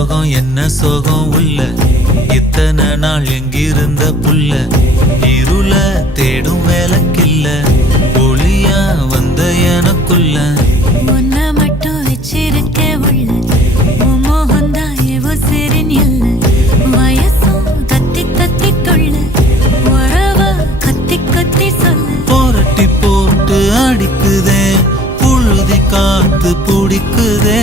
சோகம் என்ன சோகம் உள்ள இத்தனை நாள் எங்கிருந்த புல்ல இருள தேடும் வேலைக்கில்ல ஒளியா வந்த எனக்குள்ள உன்னை மட்டும் வச்சிருக்க உள்ள மோகந்தான் எவோ சிறின் இல்ல வயசும் கத்தி கத்தி கொள்ள உறவ கத்தி கத்தி சொல்ல போரட்டி போட்டு அடிக்குதே புழுதி காத்து பிடிக்குதே